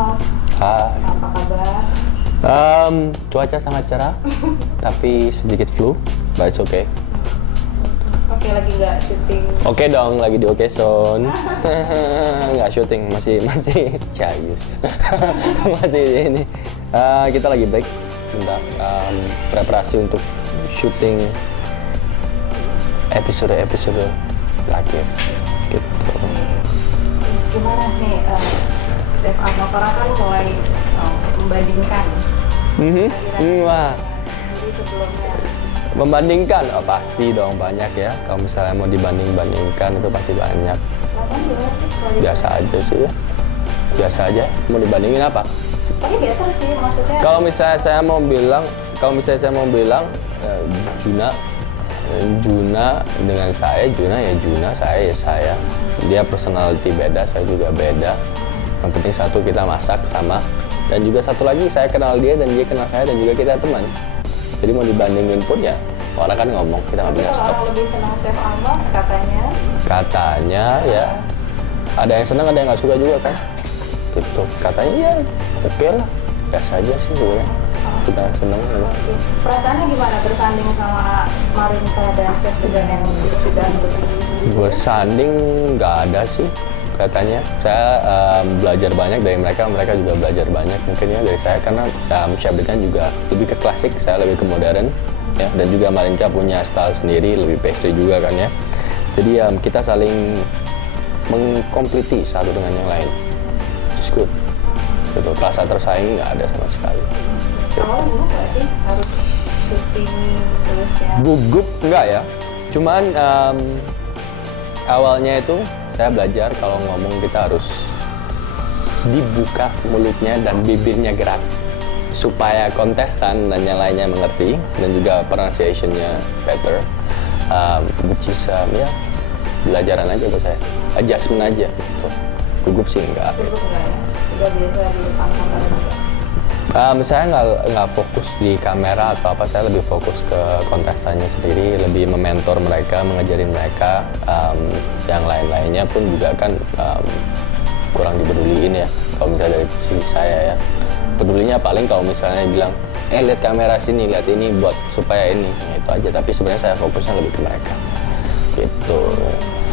Arnold. Hai. Apa kabar? Cuaca sangat cerah, tapi sedikit flu, but it's okay. Oke, lagi nggak syuting? Oke dong, lagi di Okeson. Nggak syuting, masih cayus. Masih ini. Kita lagi break, bentar. Preparasi untuk syuting episode terakhir. Gitu. Terus gimana nih, Chef Arnold? Karena kan mulai membandingkan. Wah. Jadi sebelumnya. Membandingkan, oh pasti dong banyak ya. Kalau misalnya mau dibandingkan itu pasti banyak. Rasanya gimana sih? Biasa aja sih ya. Biasa aja. Mau dibandingin apa? Tapi biasa sih, maksudnya. Kalau misalnya saya mau bilang, Juna dengan saya, Juna ya Juna, saya ya saya. Dia personality beda, saya juga beda. Yang penting satu, kita masak sama. Dan juga satu lagi, saya kenal dia dan dia kenal saya dan juga kita teman. Jadi mau dibandingin pun ya, orang kan ngomong, kita nggak bisa stop. Orang lebih senang Chef Arnold katanya. Katanya ya, ada yang senang, ada yang nggak suka juga kan. Gitu, katanya ya oke lah, biasa aja sih sebenarnya. Kita senang ya. Perasaannya gimana bersanding sama Marinka dan Chef Degan yang sudah Gue sanding nggak ada sih katanya. Saya belajar banyak dari mereka juga belajar banyak mungkin ya dari saya, karena Chef Degan juga lebih ke klasik, saya lebih ke modern ya, dan juga Marinka punya style sendiri, lebih pastry juga kan ya. Jadi kita saling mengkompleti satu dengan yang lain. It's good. Gitu, rasa tersaingi nggak ada sama sekali. Awalnya gugup nggak sih harus syuting terus ya? Gugup enggak ya, cuman awalnya itu saya belajar kalau ngomong kita harus dibuka mulutnya dan bibirnya gerak supaya kontestan dan yang lainnya mengerti, dan juga pronunciation-nya better, which is ya belajaran aja buat saya, adjustment aja gitu. Gugup sih enggak. Gugup nggak ya? Udah biasa di depan kamera juga? Saya nggak fokus di kamera atau apa, saya lebih fokus ke kontestannya sendiri, lebih mementor mereka, mengajarin mereka. Yang lain-lainnya pun juga kan kurang dipeduliin ya, kalau misalnya dari sisi saya ya. Pedulinya paling kalau misalnya bilang, lihat kamera sini, lihat ini buat supaya ini, ya itu aja. Tapi sebenarnya saya fokusnya lebih ke mereka, gitu.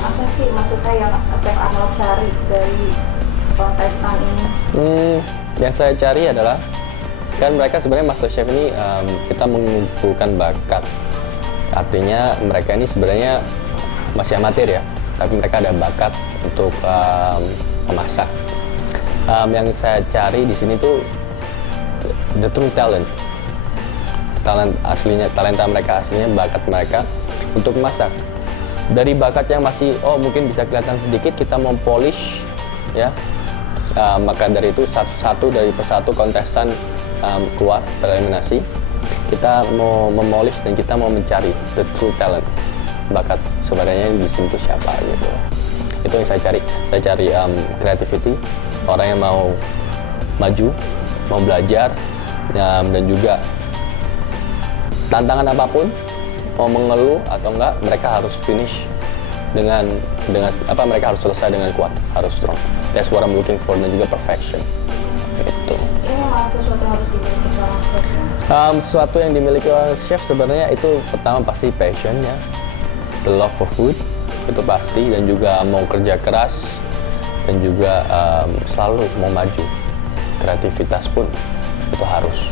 Apa sih maksudnya yang Chef Arnold cari dari kontestan ini? Yang saya cari adalah, kan mereka sebenarnya MasterChef ini kita mengumpulkan bakat. Artinya mereka ini sebenarnya masih amatir ya, tapi mereka ada bakat untuk memasak. Yang saya cari di sini tuh the true talent aslinya, talenta mereka aslinya, bakat mereka untuk memasak. Dari bakat yang masih mungkin bisa kelihatan sedikit, kita mau polish ya. Maka dari itu satu dari persatu kontestan keluar tereliminasi, kita mau memolish dan kita mau mencari the true talent, bakat sebenarnya di sini tuh siapa gitu. Itu yang saya cari. Saya cari creativity, orang yang mau maju, mau belajar, dan juga tantangan apapun, mau mengeluh atau enggak, mereka harus finish dengan apa, mereka harus selesai dengan kuat, harus strong. That's what I'm looking for, dan juga perfection. Gitu. Ini memang sesuatu yang harus dimiliki seorang chef. Sesuatu yang dimiliki oleh chef sebenarnya itu pertama pasti passion ya, the love for food itu pasti, dan juga mau kerja keras, dan juga selalu mau maju. Kreativitas pun itu harus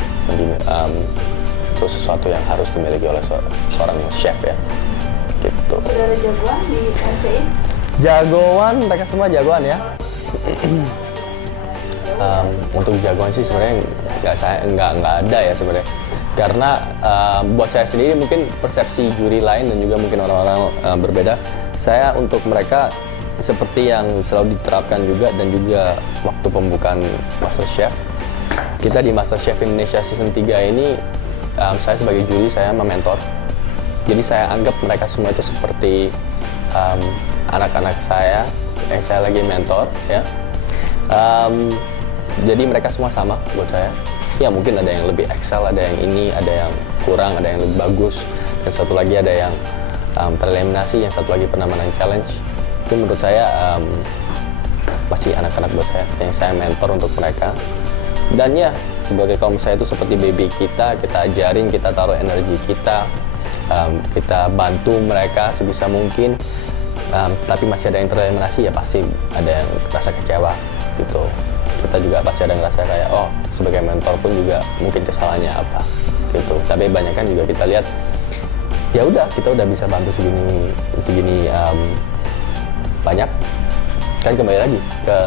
itu sesuatu yang harus dimiliki oleh seorang chef ya. Gitu. Sudah ada jagoan di MCI? Jagoan, mereka semua jagoan ya. Untuk jagoan sih sebenarnya nggak ada ya sebenarnya, karena buat saya sendiri mungkin persepsi juri lain dan juga mungkin orang-orang berbeda. Saya untuk mereka seperti yang selalu diterapkan juga, dan juga waktu pembukaan MasterChef kita di MasterChef Indonesia Season 3 ini, saya sebagai juri, saya mementor. Jadi saya anggap mereka semua itu seperti anak-anak saya yang saya lagi mentor ya. Jadi mereka semua sama buat saya. Ya mungkin ada yang lebih excel, ada yang ini, ada yang kurang, ada yang lebih bagus, dan satu lagi ada yang tereliminasi, yang satu lagi pernah menang challenge. Itu menurut saya masih anak-anak buat saya, yang saya mentor untuk mereka. Dan ya, sebagai kaum saya itu seperti baby kita ajarin, kita taruh energi kita, kita bantu mereka sebisa mungkin. Tapi masih ada yang tereliminasi, ya pasti ada yang rasa kecewa gitu. Kita juga pasti ada yang ngerasa kayak, oh sebagai mentor pun juga mungkin kesalahannya apa gitu. Tapi banyak kan juga kita lihat, ya udah kita udah bisa bantu segini banyak, kan kembali lagi ke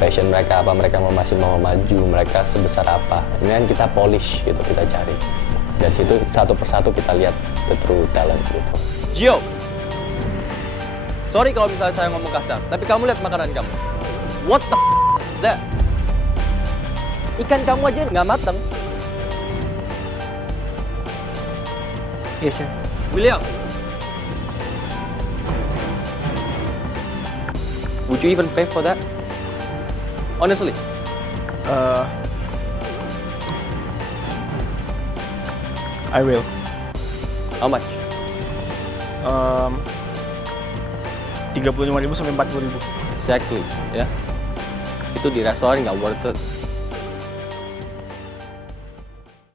passion mereka, apa mereka masih mau maju, mereka sebesar apa. Ini kan kita polish gitu, kita cari dari situ satu persatu kita lihat the true talent gitu. Gio, sorry kalau misalnya saya ngomong kasar, tapi kamu lihat makanan kamu. What the is that? Ikan kamu aja nggak matang. Yes, sir. William, would you even pay for that? Honestly, I will. how much? 35.000 sampai 40.000. Exactly, ya. Itu di restoran nggak worth it.